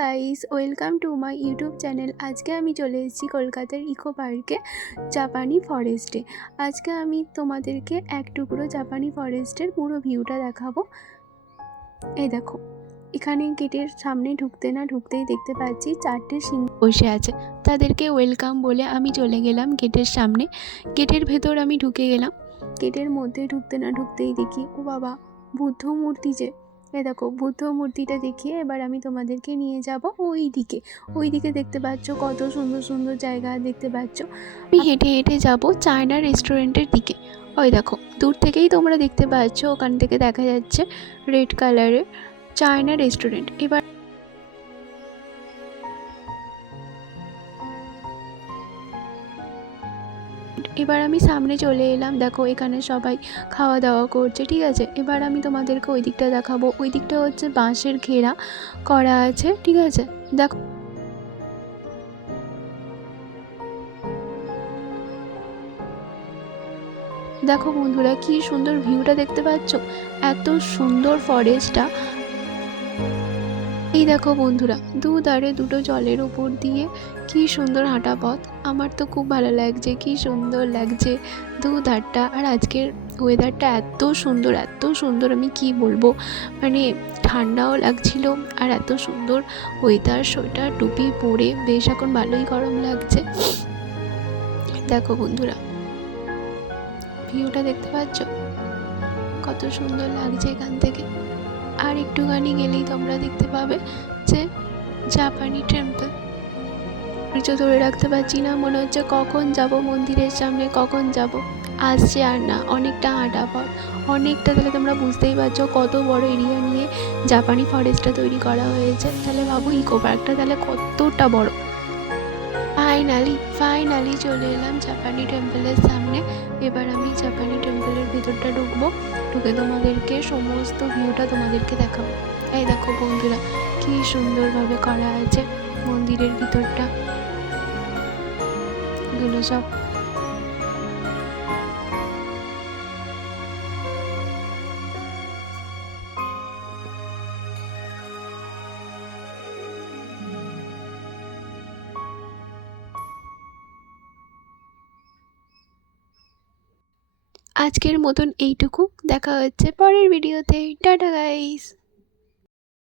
Guys, welcome to my YouTube channel. আজকে আমি চলে এসেছি কলকাতার ইকো পার্কে জাপানি ফরেস্টে। আজকে আমি তোমাদেরকে এক টুকরো জাপানি ফরেস্টের পুরো ভিউটা দেখাবো। এই দেখো, এখানে গেটের সামনে ঢুকতে না ঢুকতেই দেখতে পাচ্ছি 4টে সিংহ বসে আছে। তাদেরকে ওয়েলকাম বলে আমি চলে গেলাম গেটের সামনে। গেটের ভেতর আমি ঢুকে গেলাম। গেটের মধ্যে ঢুকতে না ঢুকতেই দেখি, ও বাবা, বুদ্ধ মূর্তি যে! এ দেখো, বুদ্ধ মূর্তিটা দেখিয়ে এবার আমি তোমাদেরকে নিয়ে যাব ওই দিকে দেখতে পাচ্ছ কত সুন্দর সুন্দর জায়গা দেখতে পাচ্ছ। আমি হেঁটে হেঁটে যাব চায়না রেস্টুরেন্টের দিকে। ওই দেখো, দূর থেকেই তোমরা দেখতে পাচ্ছ, ওখান থেকে দেখা যাচ্ছে রেড কালারের চায়না রেস্টুরেন্ট। এবার আমি সামনে চলে এলাম। দেখো, এখানে সবাই খাওয়া দাওয়া করছে, ঠিক আছে। এবার আমি তোমাদেরকে ওই দিকটা দেখাবো। ওই দিকটা হচ্ছে বাঁশের ঘেরা করা আছে, ঠিক আছে। দেখো দেখো বন্ধুরা, কি সুন্দর ভিউটা দেখতে পাচ্ছ, এত সুন্দর ফরেস্টটা। এই দেখো বন্ধুরা, দুধারে দুটো জলের উপর দিয়ে কি সুন্দর হাঁটা পথ। আমার তো খুব ভালো লাগছে, কি সুন্দর লাগছে দুধারটা। আর আজকের ওয়েদারটা এত সুন্দর, আমি কি বলবো, মানে ঠান্ডাও লাগছিল আর এত সুন্দর ওয়েদার। সোয়েটার টুপি পরে বেশ এখন ভালোই গরম লাগছে। দেখো বন্ধুরা, ভিউটা দেখতে পাচ্ছ কত সুন্দর লাগছে এখান থেকে। আর একটুখানি গেলেই তোমরা দেখতে পাবে যে জাপানি টেম্পল। ধরে রাখতে পারছি না, মনে হচ্ছে কখন যাব মন্দিরের সামনে, কখন যাব। আসছে আর না, অনেকটা হাঁটা পথ, অনেকটা। তাহলে তোমরা বুঝতেই পারছো কত বড় এরিয়া নিয়ে জাপানি ফরেস্টটা তৈরি করা হয়েছে। তাহলে ভাবো ইকো পার্কটা তাহলে কতটা বড়। ফাইনালি চলে এলাম জাপানি টেম্পলের সামনে। এবার আমি জাপানি টেম্পলের ভেতরটা ঢুকে তোমাদেরকে সমস্ত ভিউটা তোমাদেরকে দেখাবো। এই দেখো বন্ধুরা, কি সুন্দরভাবে করা আছে মন্দিরের ভিতরটা, এগুলো সব। আজকের মতন এইটুকু, দেখা হচ্ছে পরের ভিডিওতে। Tata guys.